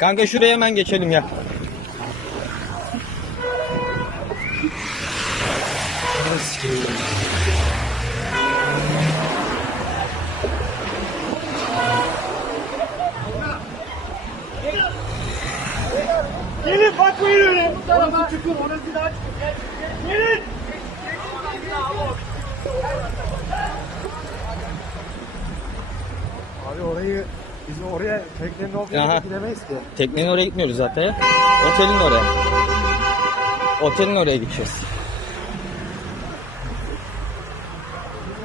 Kanka şuraya hemen geçelim ya. Gelin bakmayın öyle. Bu tarafa çıkın. Orası daha çıkın. Gelin. Orayı biz oraya teknenin Aha. olduğuna gidemeyiz ki. Teknenin oraya gitmiyoruz zaten ya. Otelin oraya. Otelin oraya gideceğiz.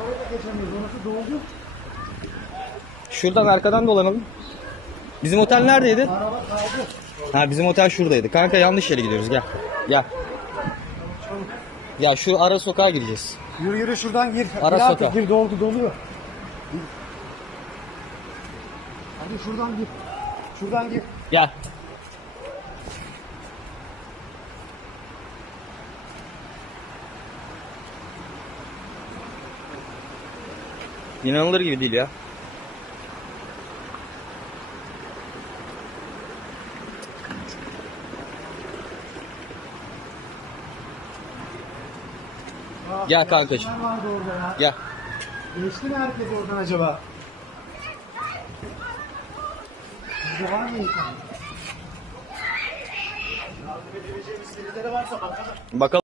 Oraya da geçemiyoruz. Orası doldu. Şuradan arkadan dolanalım. Bizim otel neredeydi? Araba kaldı. Ha bizim otel şuradaydı. Kanka yanlış yere gidiyoruz gel. Gel. Ya şu ara sokağa gideceğiz. Yürü yürü şuradan gir. Ara gir artık, sokağa. Gir doldu doluyor. Hadi şuradan gir. Şuradan gir. Gel. İnanılır gibi değil ya. Ah, Gel kankacığım. Gel. Geçti mi herkes oradan acaba? Yardım edebileceğimiz birileri varsa bakalım. Bakalım.